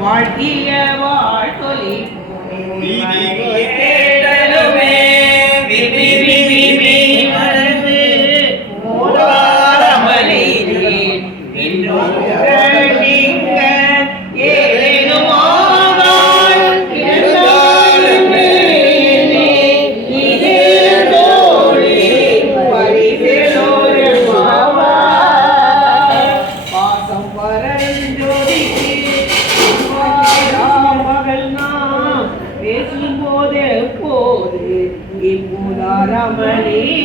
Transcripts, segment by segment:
வாழ்த்திய வாழ்த்தொலி தேடலுமே விபி விபி விபி மறந்து மூலாரமலிலே இன்னும் நீங்க Thank you. somebody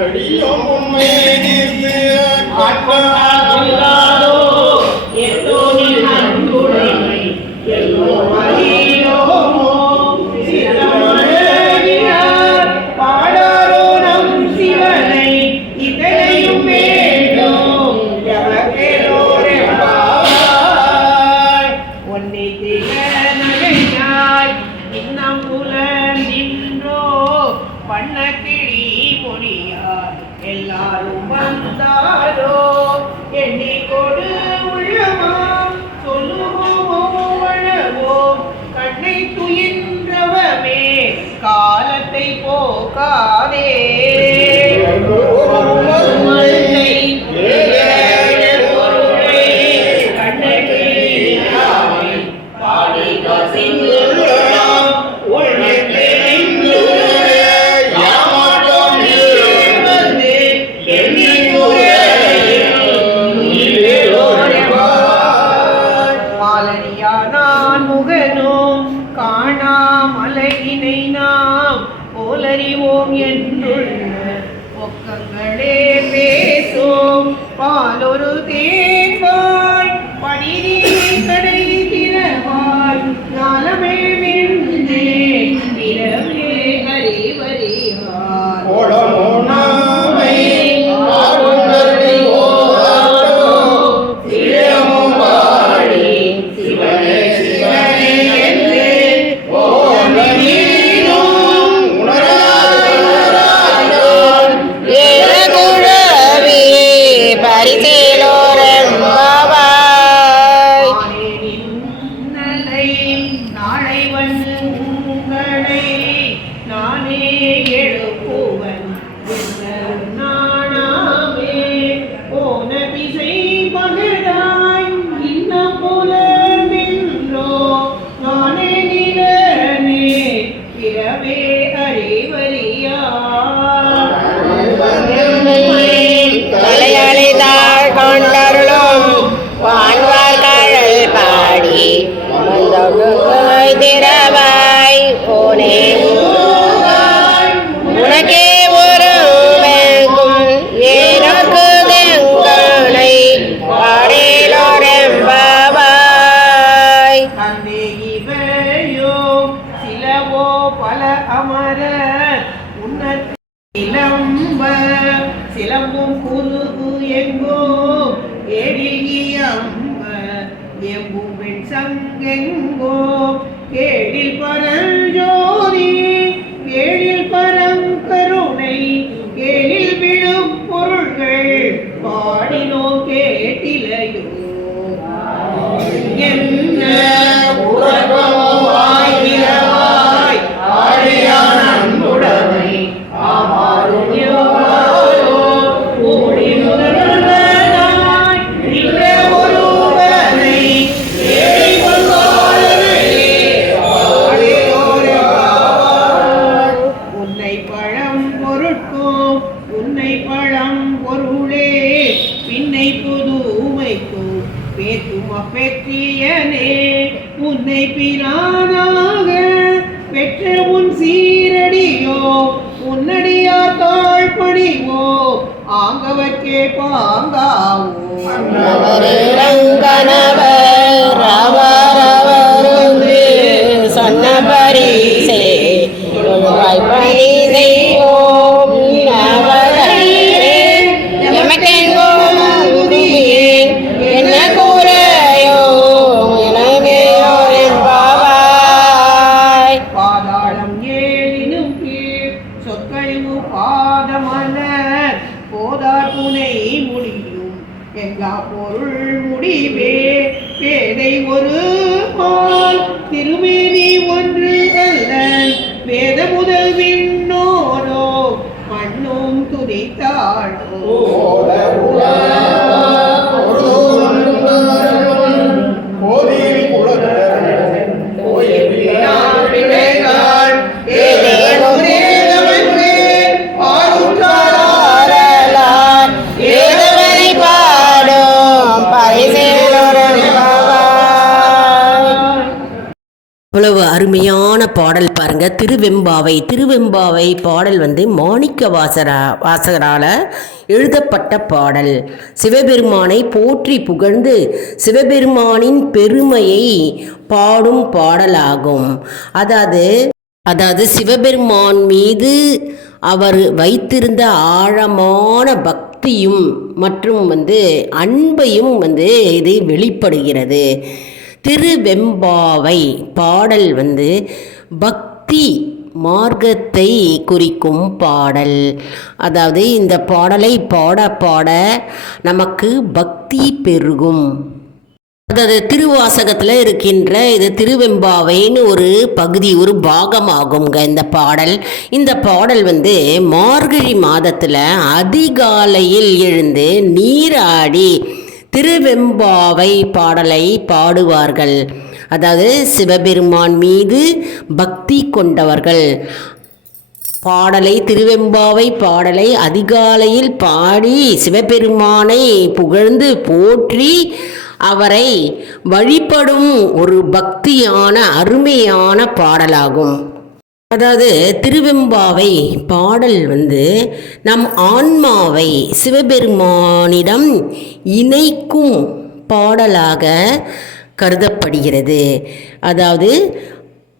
அடியோம் உண்மையை நீர்த்து ஆட்கொண்டால் தேர்வாய் படிரே கடைகிறவாய் நாளமே விழுந்தே இரவே அறிவறியார் ஓடம் ஓணாமை ஆருணரை ஓதாட்டோ சிலம்பும் கூலுகு எங்கோ ஏழியம் எம்பும் வெட்சங்கெங்கோ கேடில் பரன் தாழ் பணிவோ ஆங்கவற்கே பாங்காவோ ரங்கனவே அவரவருக்கு சொற்கழிவு பாதமலர் போதார் துணை முடியும். எல்லா பொருள் முடிவே பேதை ஒரு பால் திருமேனி ஒன்று அல்ல. வேத முதல் விண்ணோரோ மண்ணும் துதித்தாளோ. அருமையான பாடல் பாருங்க. திருவெம்பாவை திருவெம்பாவை பாடல் வந்து மாணிக்க வாசரா வாசகரால் எழுதப்பட்ட பாடல். சிவபெருமானை போற்றி புகழ்ந்து சிவபெருமானின் பெருமையை பாடும் பாடலாகும். அதாவது அதாவது சிவபெருமான் மீது அவர் வைத்திருந்த ஆழமான பக்தியும் மற்றும் வந்து அன்பையும் வந்து இது வெளிப்படுகிறது. திருவெம்பாவை பாடல் வந்து பக்தி மார்க்கத்தை குறிக்கும் பாடல். அதாவது இந்த பாடலை பாட பாட நமக்கு பக்தி பெருகும். அதாவது திருவாசகத்தில் இருக்கின்ற இது திருவெம்பாவைன்னு ஒரு பகுதி ஒரு பாகமாகுங்க இந்த பாடல். இந்த பாடல் வந்து மார்கழி மாதத்தில் அதிகாலையில் எழுந்து நீராடி திருவெம்பாவை பாடலை பாடுவார்கள். அதாவது சிவபெருமான் மீது பக்தி கொண்டவர்கள். பாடலை திருவெம்பாவை பாடலை அதிகாலையில் பாடி சிவபெருமானை புகழ்ந்து போற்றி அவரை வழிபடும் ஒரு பக்தியான அருமையான பாடலாகும். அதாவது திருவெம்பாவை பாடல் வந்து நம் ஆன்மாவை சிவபெருமானிடம் இணைக்கும் பாடலாக கருதப்படுகிறது. அதாவது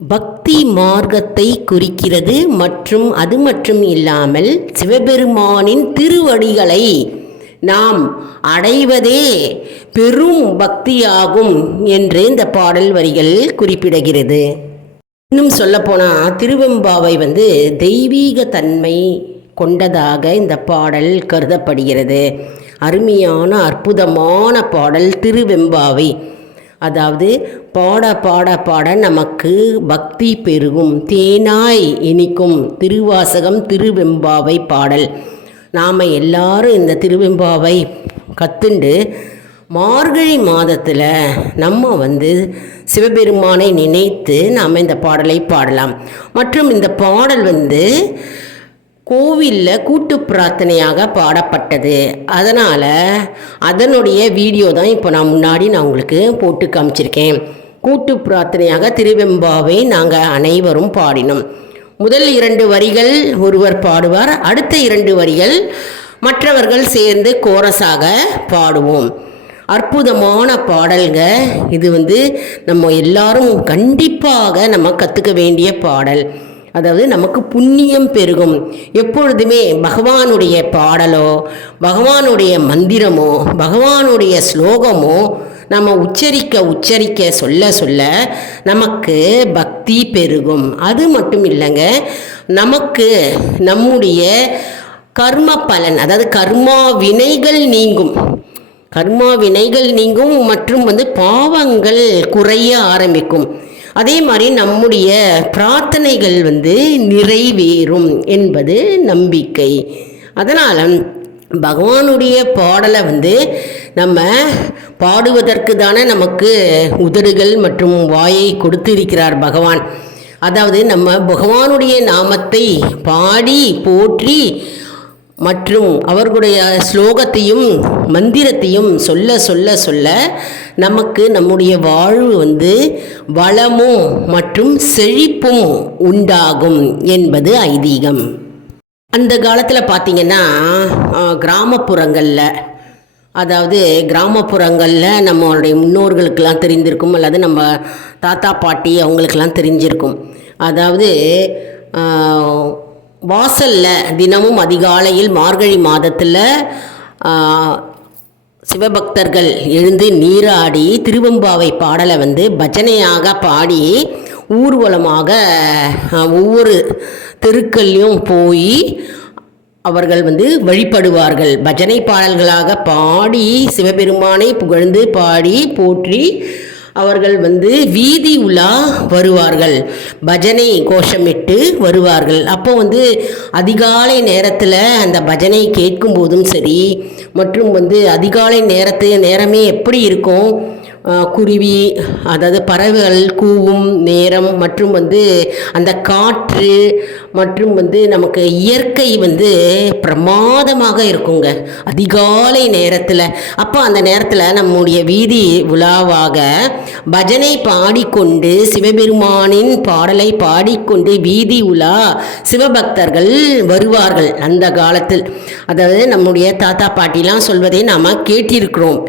பக்தி மார்க்கத்தை குறிக்கிறது மற்றும் அது மட்டும் இல்லாமல் சிவபெருமானின் திருவடிகளை நாம் அடைவதே பெரும் பக்தியாகும் என்று இந்த பாடல் வரிகள் குறிப்பிடுகிறது. இன்னும் சொல்லப்போனால் திருவெம்பாவை வந்து தெய்வீக தன்மை கொண்டதாக இந்த பாடல் கருதப்படுகிறது. அருமையான அற்புதமான பாடல் திருவெம்பாவை. அதாவது பாட பாட பாட நமக்கு பக்தி பெருகும் தேனாய் இனிக்கும் திருவாசகம் திருவெம்பாவை பாடல். நாம் எல்லாரும் இந்த திருவெம்பாவை கத்துண்டு மார்கழி மாதத்தில் நம்ம வந்து சிவபெருமானை நினைத்து நாம் இந்த பாடலை பாடலாம். மற்றும் இந்த பாடல் வந்து கோவிலில் கூட்டு பிரார்த்தனையாக பாடப்பட்டது. அதனால் அதனுடைய வீடியோ தான் இப்போ நான் முன்னாடி நான் உங்களுக்கு போட்டு காமிச்சிருக்கேன். கூட்டு பிரார்த்தனையாக திருவெம்பாவை நாங்கள் அனைவரும் பாடினோம். முதல் இரண்டு வரிகள் ஒருவர் பாடுவார் அடுத்த இரண்டு வரிகள் மற்றவர்கள் சேர்ந்து கோரஸாக பாடுவோம். அற்புதமான பாடல்க இது வந்து நம்ம எல்லாரும் கண்டிப்பாக நம்ம கற்றுக்க வேண்டிய பாடல். அதாவது நமக்கு புண்ணியம் பெருகும். எப்பொழுதுமே பகவானுடைய பாடலோ பகவானுடைய மந்திரமோ பகவானுடைய ஸ்லோகமோ நம்ம உச்சரிக்க உச்சரிக்க சொல்ல சொல்ல நமக்கு பக்தி பெருகும். அது மட்டும் இல்லைங்க நமக்கு நம்முடைய கர்ம பலன் அதாவது கர்மா வினைகள் நீங்கும். கர்மா வினைகள் நீங்கும் மற்றும் வந்து பாவங்கள் குறைய ஆரம்பிக்கும். அதே மாதிரி நம்முடைய பிரார்த்தனைகள் வந்து நிறைவேறும் என்பது நம்பிக்கை. அதனால் பகவானுடைய பாடலை வந்து நம்ம பாடுவதற்கு தானே நமக்கு உதடுகள் மற்றும் வாயை கொடுத்திருக்கிறார் பகவான். அதாவது நம்ம பகவானுடைய நாமத்தை பாடி போற்றி மற்றும் அவர்களுடைய ஸ்லோகத்தையும் மந்திரத்தையும் சொல்ல சொல்ல சொல்ல நமக்கு நம்முடைய வாழ்வு வந்து வளமும் மற்றும் செழிப்பும் உண்டாகும் என்பது ஐதீகம். அந்த காலத்தில் பார்த்தீங்கன்னா கிராமப்புறங்களில் அதாவது கிராமப்புறங்களில் நம்மளுடைய முன்னோர்களுக்கெல்லாம் தெரிந்திருக்கும் அல்லது நம்ம தாத்தா பாட்டி அவங்களுக்கெல்லாம் தெரிஞ்சிருக்கும். அதாவது வாசலில் தினமும் அதிகாலையில் மார்கழி மாதத்தில் சிவபக்தர்கள் எழுந்து நீராடி திருவெம்பாவை பாடலை வந்து பஜனையாக பாடி ஊர்வலமாக ஒவ்வொரு தெருக்கள்லையும் போய் அவர்கள் வந்து வழிபடுவார்கள். பஜனை பாடல்களாக பாடி சிவபெருமானை புகழ்ந்து பாடி போற்றி அவர்கள் வந்து வீதி உலா வருவார்கள். பஜனை கோஷமிட்டு வருவார்கள். அப்போ வந்து அதிகாலை நேரத்தில் அந்த பஜனை கேட்கும் போதும் சரி மற்றும் வந்து அதிகாலை நேரத்து நேரமே எப்படி இருக்கும்? குருவி அதாவது பறவைகள் கூவும் நேரம் மற்றும் வந்து அந்த காற்று மற்றும் வந்து நமக்கு இயற்கை வந்து பிரமாதமாக இருக்குங்க. அதிகாலை நேரத்தில். அப்போ அந்த நேரத்தில் நம்முடைய வீதி உலாவாக பஜனை பாடிக்கொண்டு சிவபெருமானின் பாடலை பாடிக்கொண்டு வீதி உலா சிவபக்தர்கள் வருவார்கள் அந்த காலத்தில். அதாவது நம்முடைய தாத்தா பாட்டிலாம் சொல்வதை நாம் கேட்டிருக்கிறோம்.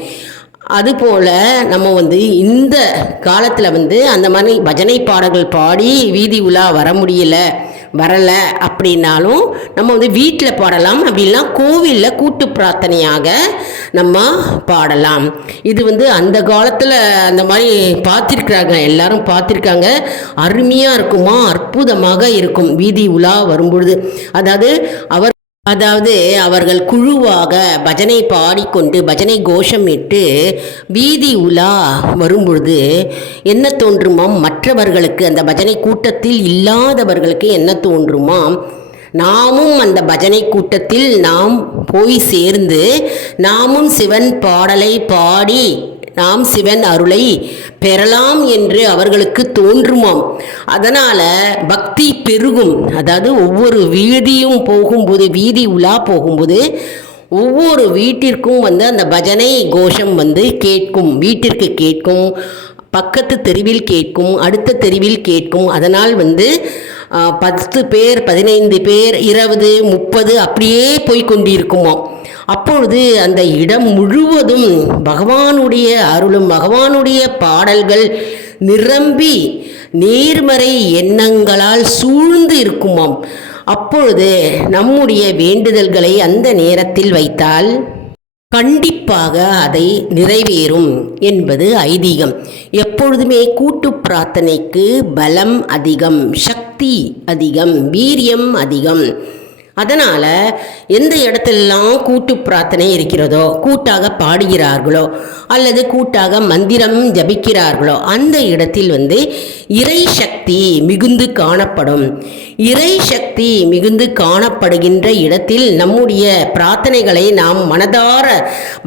அதுபோல் நம்ம வந்து இந்த காலத்தில் வந்து அந்த மாதிரி பஜனை பாடல்கள் பாடி வீதி உலா வர முடியல வரலை அப்படின்னாலும் நம்ம வந்து வீட்டில் பாடலாம் அப்படின்னா கோவிலில் கூட்டு பிரார்த்தனையாக நம்ம பாடலாம். இது வந்து அந்த காலத்தில் அந்த மாதிரி பார்த்துருக்குறாங்க எல்லாரும் பார்த்துருக்காங்க. அருமையாக இருக்குமா அற்புதமாக இருக்கும் வீதி உலா வரும்பொழுது. அதாவது அவர் அதாவது அவர்கள் குழுவாக பஜனை பாடிக்கொண்டு பஜனை கோஷமிட்டு வீதி உலா வரும்பொழுது என்ன தோன்றுமாம்? மற்றவர்களுக்கு அந்த பஜனை கூட்டத்தில் இல்லாதவர்களுக்கு என்ன தோன்றுமாம்? நாமும் அந்த பஜனை கூட்டத்தில் நாம் போய் சேர்ந்து நாமும் சிவன் பாடலை பாடி நாம் சிவன் அருளை பெறலாம் என்று அவர்களுக்கு தோன்றுமாம். அதனால் பக்தி பெருகும். அதாவது ஒவ்வொரு வீதியும் போகும்போது வீதி உலா போகும்போது ஒவ்வொரு வீட்டிற்கும் வந்து அந்த பஜனை கோஷம் வந்து கேட்கும். வீட்டிற்கு கேட்கும் பக்கத்து தெருவில் கேட்கும் அடுத்த தெருவில் கேட்கும். அதனால் வந்து பத்து பேர் பதினைந்து பேர் இருபது முப்பது அப்படியே போய் கொண்டிருக்குமாம். அப்பொழுது அந்த இடம் முழுவதும் பகவானுடைய அருளும் பகவானுடைய பாடல்கள் நிரம்பி நேர்மறை எண்ணங்களால் சூழ்ந்து இருக்குமாம். அப்பொழுது நம்முடைய வேண்டுதல்களை அந்த நேரத்தில் வைத்தால் கண்டிப்பாக அதை நிறைவேறும் என்பது ஐதீகம். எப்பொழுதுமே கூட்டு பிரார்த்தனைக்கு பலம் அதிகம் சக்தி அதிகம் வீரியம் அதிகம். அதனால் எந்த இடத்துலலாம் கூட்டு பிரார்த்தனை இருக்கிறதோ கூட்டாக பாடுகிறார்களோ அல்லது கூட்டாக மந்திரம் ஜபிக்கிறார்களோ அந்த இடத்தில் வந்து இறை சக்தி மிகுந்து காணப்படும். இறை சக்தி மிகுந்து காணப்படுகின்ற இடத்தில் நம்முடைய பிரார்த்தனைகளை நாம் மனதார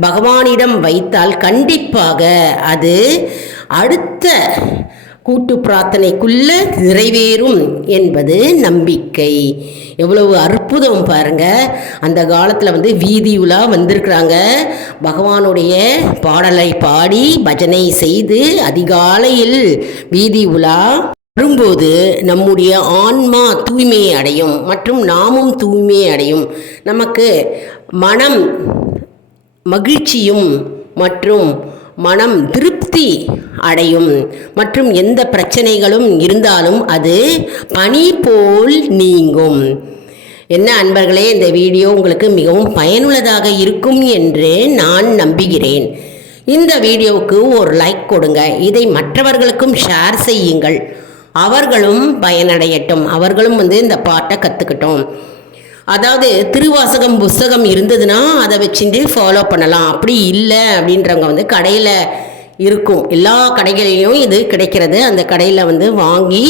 பகவானிடம் வைத்தால் கண்டிப்பாக அது அடுத்த கூட்டு பிரார்த்தனைக்குள்ள நிறைவேறும் என்பது நம்பிக்கை. எவ்வளவு அற்புதம் பாருங்க. அந்த காலத்தில் வந்து வீதி உலா வந்திருக்கிறாங்க. பகவானுடைய பாடலை பாடி பஜனை செய்து அதிகாலையில் வீதி உலா வரும்போது நம்முடைய ஆன்மா தூய்மையை அடையும் மற்றும் நாமும் தூய்மையை அடையும். நமக்கு மனம் மகிழ்ச்சியும் மற்றும் மனம் திருப்தி அடையும். மற்றும் எந்த பிரச்சனைகளும் இருந்தாலும் அது பனி போல் நீங்கும். என்ன அன்பர்களே இந்த வீடியோ உங்களுக்கு மிகவும் பயனுள்ளதாக இருக்கும் என்று நான் நம்புகிறேன். இந்த வீடியோவுக்கு ஒரு லைக் கொடுங்க. இதை மற்றவர்களுக்கும் ஷேர் செய்யுங்கள். அவர்களும் பயனடையட்டும். அவர்களும் வந்து இந்த பாட்டை கற்றுக்கட்டும் அதாவது திருவாசகம் புஸ்தகம் இருந்ததுன்னா அதை வச்சுட்டு ஃபாலோ பண்ணலாம். அப்படி இல்லை அப்படின்றவங்க வந்து கடையில் இருக்கும். எல்லா கடைகளிலும் இது கிடைக்கிறது. அந்த கடையில் வந்து வாங்கி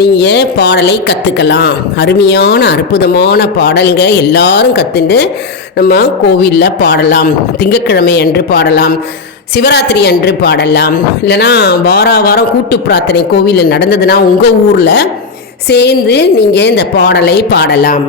நீங்கள் பாடலை கற்றுக்கலாம் அருமையான அற்புதமான பாடல்க எல்லாரும் கற்றுண்டு நம்ம கோவிலில் பாடலாம். திங்கட்கிழமை அன்று பாடலாம். சிவராத்திரி அன்று பாடலாம். இல்லைனா வார வாரம் கூட்டு பிரார்த்தனை கோவிலில் நடந்ததுன்னா உங்கள் ஊரில் சேர்ந்து நீங்கள் இந்த பாடலை பாடலாம்.